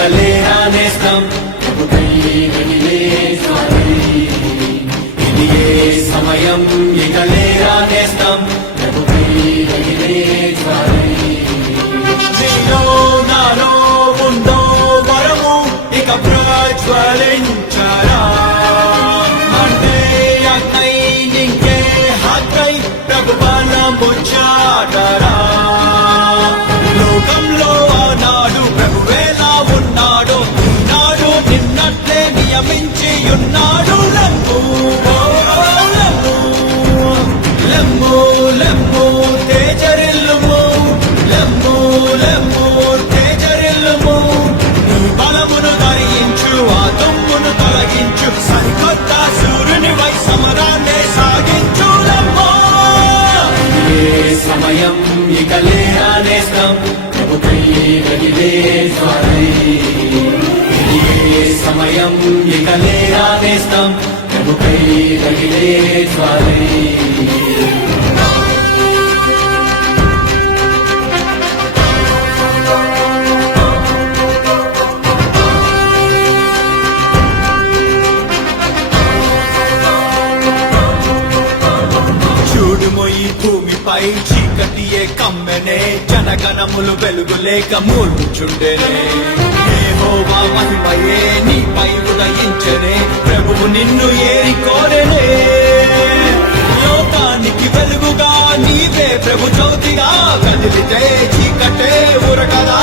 ఇక లేరా నేస్తం ప్రభుకై వెలిలే జ్వాలై ఇది ఏ సమయం ఇక లేరా నేస్తం ప్రభుకై వెలిలే జ్వాలై నీలో నాలో ఉందో వరము ఇక ప్రజ్వలించరా అంటే అన్నై నింకే హక్కై ప్రభు బలము చాటరా లోకంలో ఆనాడు ప్రభువేలా ఉన్నాడో ఈనాడు నిన్నట్లే నియమించి ఉన్నాడు లెమ్ము లెమ్ము లెమ్ము తేజరిల్లుము లెమ్ము లెమ్ము తేజరిల్లుము నీ బలమును ధరించు ఆ దుమ్మును తొలగించు సరికొత్త సూర్యుని వై సమరాన్నే సాగించు లెమ్ము ఏ సమయం ఇక లేరా నేస్తం ప్రభుకై వెలిలే జ్వాలై ఇది ఏ సమయం ఇక లేరా నేస్తం ప్రభుకై వెలిలే జ్వాలై ఈ భూమిపై చీకటియే కమ్మెనే జనగణములు వెలుగులేక మూర్చుండెనే యెహోవా మహిమయే నీపై ఉదయించెనే ప్రభువు నిన్ను ఏరి కోరెనే లోకానికి వెలుగుగా నీవే ప్రభు జ్యోతిగా కదిలితే చీకటే ఉరకదా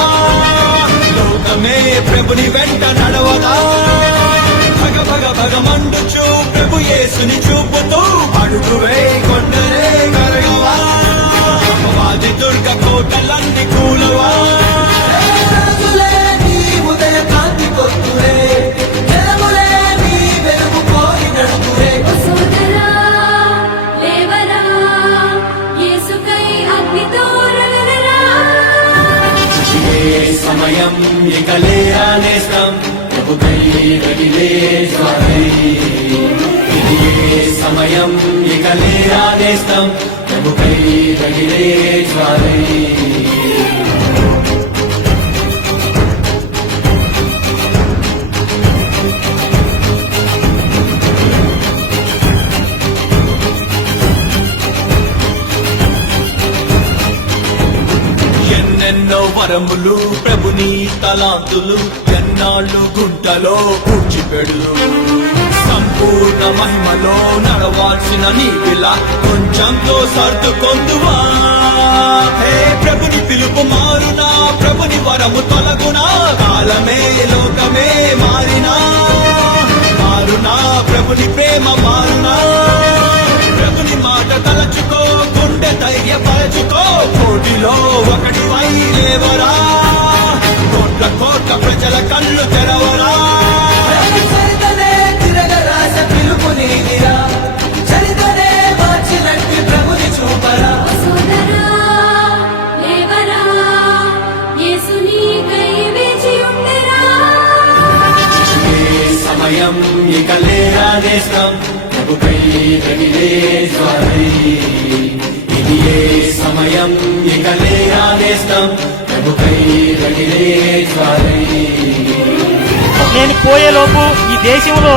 లోకమే ప్రభుని వెంట నడవదా భగ భగ భగ మండుచు ప్రభు యేసుని చూపుతూ అడుగువే కొండలే కరగవా అపవాది దుర్గ కోటలన్నీ కూలవా ఉదయ కాంతి కొత్తులే జలములే నీ వెలుగు కోరి నడుపులే సోదరా లేవరా యేసుకై అగ్నితో రగలరా ఏ సమయం ఇక లేరా నేస్తం ప్రభుకై వెలిలే జ్వాలై ఇది ఏ సమయం ఇక లేరా నేస్తం ప్రభుకై వెలిలే జ్వాలై ఎన్నెన్నో వరములు ప్రభుని తలాంతులు ఎన్నాళ్ళు గుంటలో కూర్చిపెడు సంపూర్ణ మహిమలో నడవాల్సిన నీవిలా కొంచెంతో సర్దుకొందువా హే ప్రభుని పిలుపు మారునా ప్రభుని వరము తొలగునా కాలమే లోకమే మారినా మారునా ప్రభుని ప్రేమ మారునా ప్రభుని మాట తలచుకో గుండె ధైర్యపరచుకో కోటిలో ఒకటి వై లేవరా కోట్ల కోట్ల ప్రజల కళ్ళు తెరవరా చరితనే తిరగరాస పిలుపు నీదిరా చరితనే మార్చినట్టు ప్రభుని చూపరా సోదరా లేవరా యేసునికై వేచి ఉండరా ఏ సమయం ఇక లేరా నేస్తం ప్రభుకై వెలిలే జ్వాలై ఇది ఏ సమయం ఇక లేరా నేస్తం ప్రభుకై వెలిలే జ్వాలై నేను పోయేలోపు ఈ దేశంలో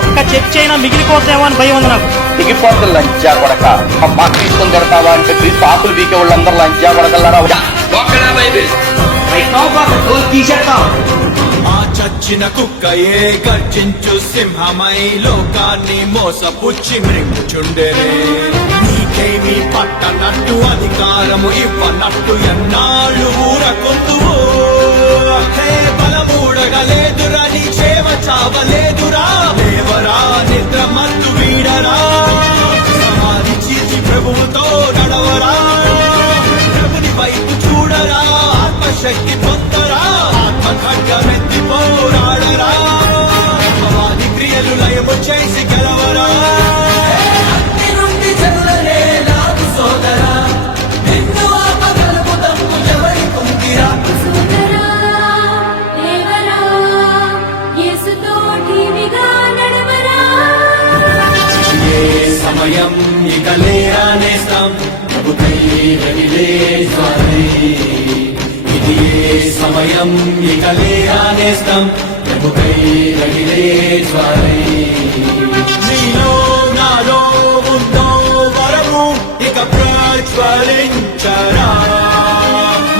ఒక్క చర్చ అయినా మిగిలిపోతామో అని భయం ఉంది నాకు. దిగిపోతుంది లంచా కొడక అమ్మా తీసుకొని తిడతావా అంటే క్రీస్తు ఆకులు వీకే వాళ్ళందరూ లంచా కొడకల్లారా ఆ చచ్చిన కుక్కయే గర్జించు సింహమై లోకాన్ని మోసపుచ్చి మృంగుచుండెనే నీకేమి పట్టనట్టు అధికారము ఇవ్వనట్టు ఎన్నాళ్ళు ఊరకొందువో హే బలమూడగలేదురా నీ క్షేమ చావలేదురా లేవరా నిద్ర మత్తు వీడరా సమాధి చీల్చి ప్రభువుతో నడవరా ప్రభుని వైపు చూడరా ఆత్మశక్తి పొందరా ఆత్మ ఖడ్గమెత్తి పోరాడరా అపవాది క్రియలు లయము చేసి గెలవరా అగ్ని నుండి జనులనే లాగు సోదరా నిన్ను ఆపగలము దమ్ము ఎవరి కుంగిరా సోదరా లేవరా యేసుతో టీవీగా నడవరా ఏ సమయం ఇక లేరా నేస్తం ప్రభుకై వెలిలే జ్వాలై ఇది ఏ సమయం ఇక లేరానేస్తం ప్రభుకై రగిలే జ్వాలై నీలో నాలో ఉందో వరము ఇక ప్రజ్వలించరా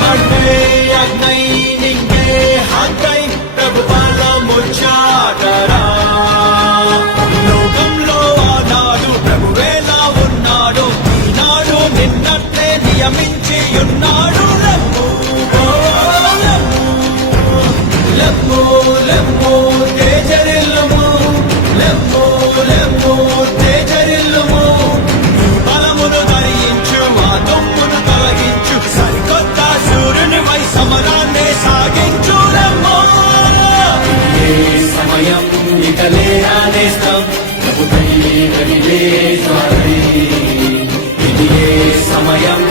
మండే అగ్నై నింగే హక్కై ప్రభు బలము చాటరా లోకంలో ఆనాడు ప్రభువేలా ఉన్నాడు ఈనాడు నిన్నట్లే నియమించి ఉన్నాడు లెమ్ము ఓ లెమ్ము లెమ్ము లెమ్ము తేజరిల్లుము లెమ్ము లెమ్ము తేజరిల్లుము నీ బలమును ధరించు మా దుమ్మును తొలగించు సరికొత్త సూర్యునిపై సమరాన్ని సాగించు లెమ్ము ఇదే సమయం ఇక లేరానేస్తం ప్రభుకై రగిలే జ్వాలై ఇదే సమయం